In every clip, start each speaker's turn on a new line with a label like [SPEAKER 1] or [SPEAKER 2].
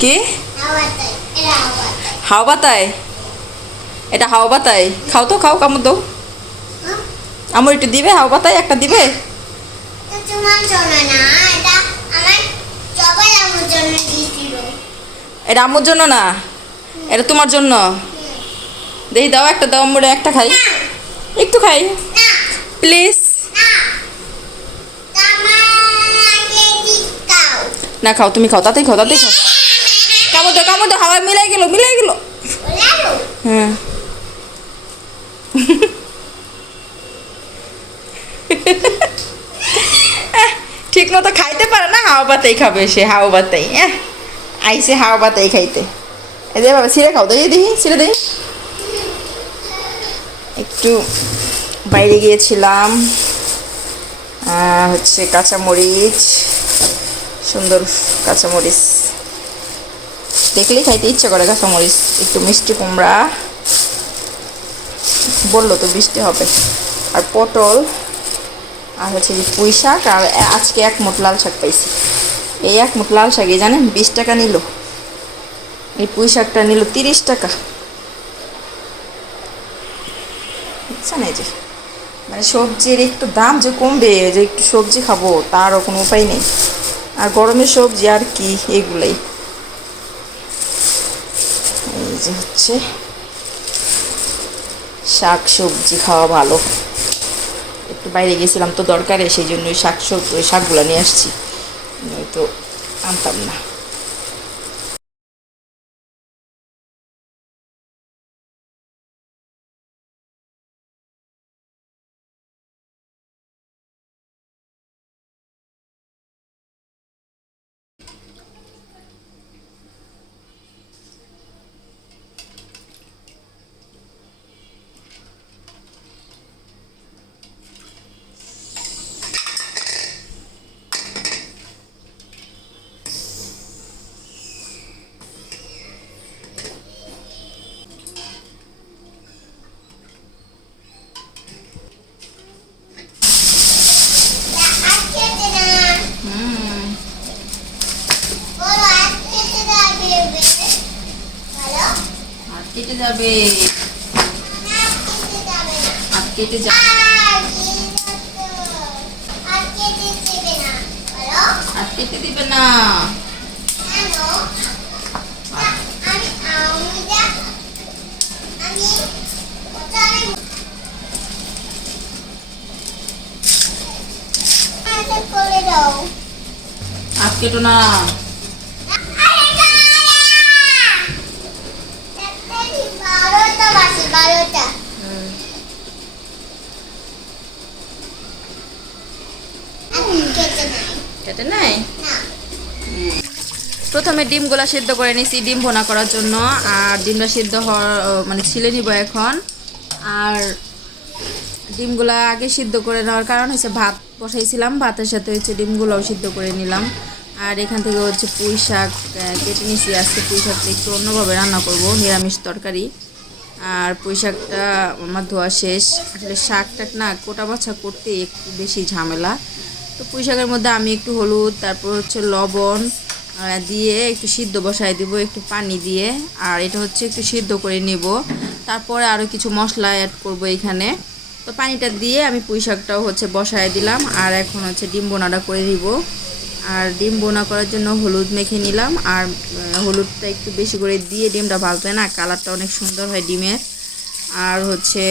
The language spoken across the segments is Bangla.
[SPEAKER 1] কি? হাওয়া বাতায় এটা হাওয়া বাতায় খাও তো খাও কামড় দাও? আমার একটু দিবে? হাওয়া বাতায় একটা দিবে?
[SPEAKER 2] এটা আমার জন্য
[SPEAKER 1] না? এটা তোমার জন্য? দেখি দাও একটা দাও আম্মুরে একটা খাই। একটু খাই। প্লিজ।
[SPEAKER 2] না। তোমার আগে দিকাও
[SPEAKER 1] না খাও তুমি খাও তাতেই খাও তাতেই খাও। দাও কামড় দাও হাওয়ায় মিলাই গেল মিলাই গেল। হ্যাঁ। ঠিক মতো খাইতে পারে না, হাওয়া বাতাই খাবে সে, হাওয়া বাতাই হ্যাঁ আইসে হাওয়া বাতাই খাইতে। এই যে বাবা ছিঁড়ে খাও, দেখি দেখি, ছিঁড়ে দেখি। একটু বাইরে গিয়েছিলাম। হচ্ছে কাঁচামরিচ, সুন্দর কাঁচামরিচ। দেখলেই খাইতে ইচ্ছে করে কাঁচামরিচ একটু মিষ্টি কুমড়া। বলল তো বৃষ্টি হবে। আর পটল, আর হচ্ছে যে পুঁই শাক, আর আজকে এক মুঠ লাল শাক পাইছি। এই এক মুঠ লাল শাকই জানেন, বিশ টাকা নিল। এই পুঁই শাকটা নিল তিরিশ টাকা। বুঝছেন এই যে। মানে সবজির একটু দাম যে কমবে, যে একটু সবজি খাব, তারও কোনো উপায় নেই। আর গরমের সবজি আর কি, এগুলাই। এই যে হচ্ছে। শাক সবজি খাওয়া ভালো। একটু বাইরে গেছিলাম তো দরকারে, সেই জন্য শাক সবজি শাকগুলো নিয়ে আসছি। নয়তো আনতাম না
[SPEAKER 2] আজকে না বলো আজকে না দেবে হ্যালো
[SPEAKER 1] হাত কেটে যাবে। হাত কেটে যাবে হাত কেটে দিবে না। হাত কেটো না
[SPEAKER 2] আরে দাঁড়া বাজে বারোটা
[SPEAKER 1] কেটে নাই প্রথমে ডিমগুলা সিদ্ধ করে নিছি ডিম ভোনা করার জন্য। আর ডিমটা সিদ্ধ হওয়ার মানে ছিলে নিব এখন। আর ডিমগুলা আগে সিদ্ধ করে নেওয়ার কারণ হচ্ছে ভাত বসাইছিলাম ভাতের সাথে হচ্ছে ডিমগুলোও সিদ্ধ করে নিলাম। আর এখান থেকে হচ্ছে পুঁই শাক কেটে নিছি। আজকে পুঁই শাকটা একটু অন্যভাবে রান্না করব নিরামিষ তরকারি। আর পুঁই শাকটা আমার ধোয়া শেষ। আসলে শাক টাক না কোটা বাছা করতে একটু বেশি ঝামেলা। তো পুঁই শাকের মধ্যে আমি একটু হলুদ, তারপর হচ্ছে লবণ দিয়ে একটু সিদ্ধ বসাই দিব, একটু পানি দিয়ে। আর এটা হচ্ছে একটু সিদ্ধ করে নেব। তারপরে আরও কিছু মশলা অ্যাড করব এখানে। তো পানিটা দিয়ে আমি পুঁই শাকটাও হচ্ছে বসায় দিলাম। আর এখন হচ্ছে ডিম বোনাটা করে দিব আর ডিম বোনা করার জন্য হলুদ মেখে নিলাম। আর হলুদটা একটু বেশি করে দিয়ে ডিমটা ভাজবে না কালারটা অনেক সুন্দর হয় ডিমের। আর হচ্ছে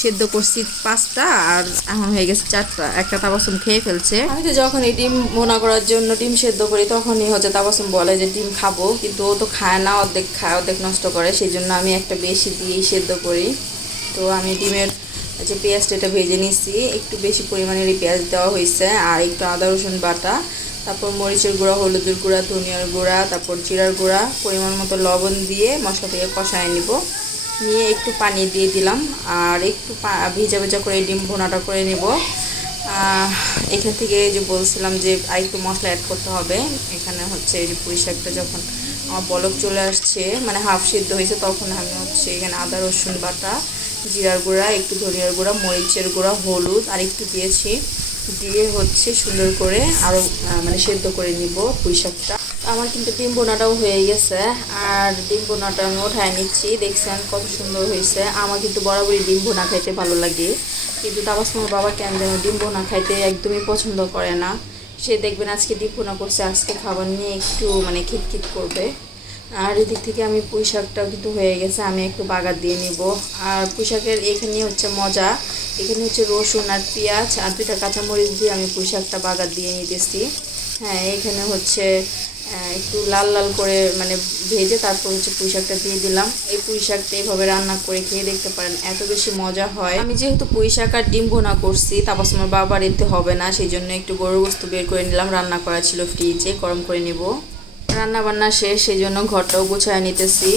[SPEAKER 1] সেদ্ধ করছি পাঁচটা আর এখন হয়ে গেছে চারটা। একটা তাবাসুম খেয়ে ফেলছে। আমি তো যখন এই ডিম বোনা করার জন্য ডিম সেদ্ধ করি তখনই হচ্ছে তাবাসুম বলে যে ডিম খাব। কিন্তু ও তো খায় না, অর্ধেক খায়, অর্ধেক নষ্ট করে। সেই জন্য আমি একটা বেশি দিয়েই সেদ্ধ করি। তো আমি ডিমের যে পেঁয়াজটা এটা ভেজে নিচ্ছি একটু বেশি পরিমাণের পেঁয়াজ দেওয়া হয়েছে, আর একটু আদা, রসুন বাটা, তারপর মরিচের গুঁড়া, হলুদের গুঁড়া, ধনিয়ার গুঁড়া, তারপর জিরার গুঁড়া, পরিমাণ মতো লবণ দিয়ে মশলা থেকে কষায় নিব। নিয়ে একটু পানি দিয়ে দিলাম, আর একটু ভেজা ভেজা করে ডিম ভোনাটা করে নেব। এখান থেকে যে বলছিলাম যে আর একটু মশলা অ্যাড করতে হবে, এখানে হচ্ছে এই যে পুঁই শাকটা যখন আমার বলক চলে আসছে মানে হাফ সিদ্ধ হয়েছে, তখন আমি হচ্ছে এখানে আদা, রসুন বাটা জিরার গুঁড়া, একটু ধনিয়ার গুঁড়া, মরিচের গুঁড়া, হলুদ, আর একটু দিয়েছি। দিয়ে হচ্ছে সুন্দর করে আরও মানে সেদ্ধ করে নিব পুঁই শাকটা। আমার কিন্তু ডিম বোনাটাও হয়ে গেছে, আর ডিম বোনাটা আমি উঠায় নিচ্ছি। দেখছেন কত সুন্দর হয়েছে। আমার কিন্তু বরাবরই ডিম বোনা খাইতে ভালো লাগে। কিন্তু তাবাসমার বাবা কেন যেন ডিম বোনা খাইতে একদমই পছন্দ করে না। সে দেখবেন আজকে ডিম বোনা করছে, আজকে খাবার নিয়ে একটু মানে খিটখিট করবে। আর এদিক থেকে আমি পুঁই শাকটাও কিন্তু হয়ে গেছে, আমি একটু বাগার দিয়ে নিব। আর পুঁই শাকের এখানে হচ্ছে মজা, এখানে হচ্ছে রসুন আর পেঁয়াজ আর দুইটা কাঁচামরিচ দিয়ে আমি পুঁই শাকটা বাগার দিয়ে নিতেছি। হ্যাঁ এখানে হচ্ছে একটু লাল লাল করে মানে ভেজে তারপর হচ্ছে পুঁই শাকটা দিয়ে দিলাম। এই পুঁই শাকটা এইভাবে রান্না করে খেয়ে দেখতে পারেন, এত বেশি মজা হয়। আমি যেহেতু পুঁই শাক আর ডিম ভোনা করছি তারপর আমার বাবার এতে হবে না, সেই জন্য একটু গরুর বস্তু বের করে নিলাম, রান্না করা ছিল ফ্রিজে গরম করে নিব। রান্না বান্না শেষ সেই জন্য ঘরটাও গুছায় নিতেছি।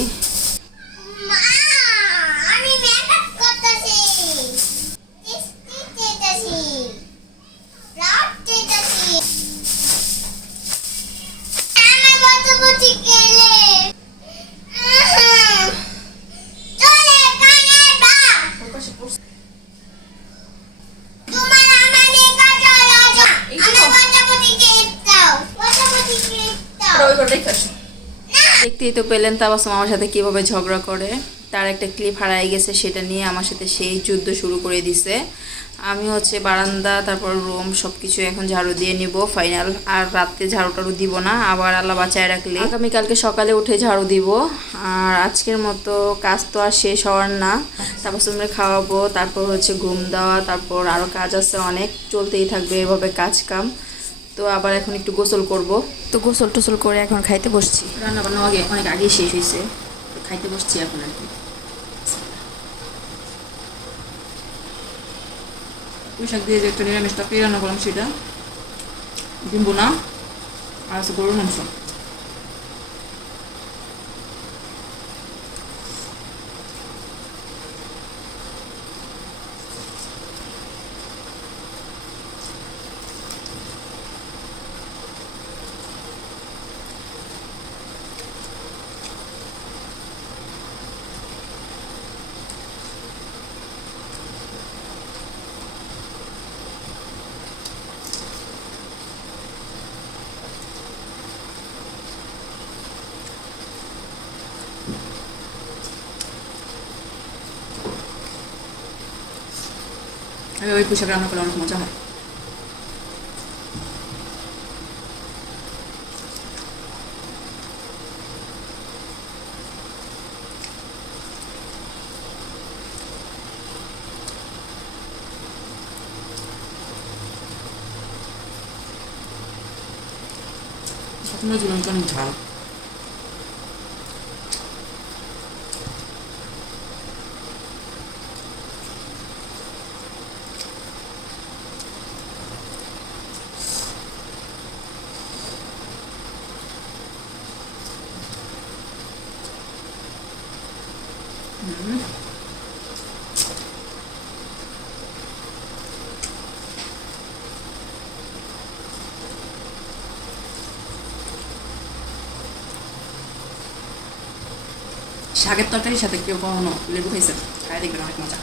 [SPEAKER 1] তো পেলেন তাবাসম আমার সাথে কীভাবে ঝগড়া করে? তার একটা ক্লিপ হারাই গেছে, সেটা নিয়ে আমার সাথে সেই যুদ্ধ শুরু করে দিছে। আমি হচ্ছে বারান্দা, তারপর রুম সব কিছু এখন ঝাড়ু দিয়ে নিব ফাইনাল আর রাত্রে ঝাড়ু টাড়ু দিব না, আবার আল্লাহ বাঁচায় রাখলে। আগামীকালকে সকালে উঠে ঝাড়ু দিব। আর আজকের মতো কাজ তো আর শেষ হওয়ার না। তারপর তোমরা খাওয়াবো, তারপর হচ্ছে ঘুম দেওয়া, তারপর আরও কাজ আছে অনেক। চলতেই থাকবে এভাবে কাজ কাম। তো আবার এখন একটু গোসল করব। তো গোসল টোসল করে এখন খাইতে বসছি। রান্না বান্না আগে অনেক আগেই শেষ হয়েছে তো খাইতে বসছি এখন আর কি। পুঁইশাক দিয়ে যে একটা নিরামিষটা পেয়ে রান্না করলাম সেটা। ডিম্বু না আর আছে গরুর মাংস। আমি ওই পুঁই শাক রান্না করলে অনেক মজা হয় আপনার জীবনটা অনেক ঝাল শাকের তরকারির সাথে কেউ কখনো লেবু খাইছে খাই দেখবেন অনেক মজা।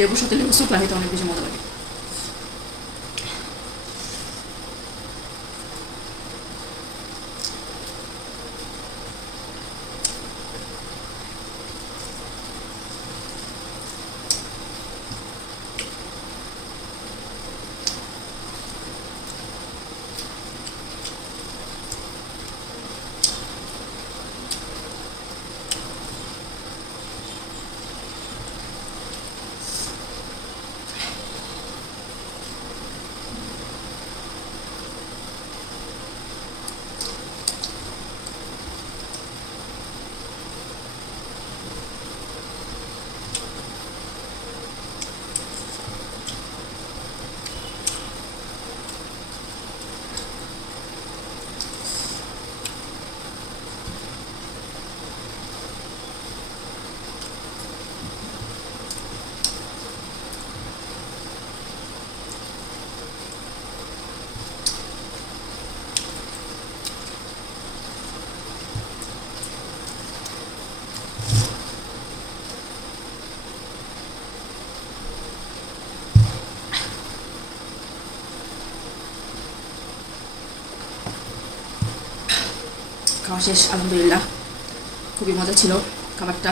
[SPEAKER 1] লেবুর সাথে লেবু শুকলা হইতে অনেক বেশি মজা লাগে। খাওয়া শেষ আলহামদুলিল্লাহ। খুবই মজা ছিল খাবারটা।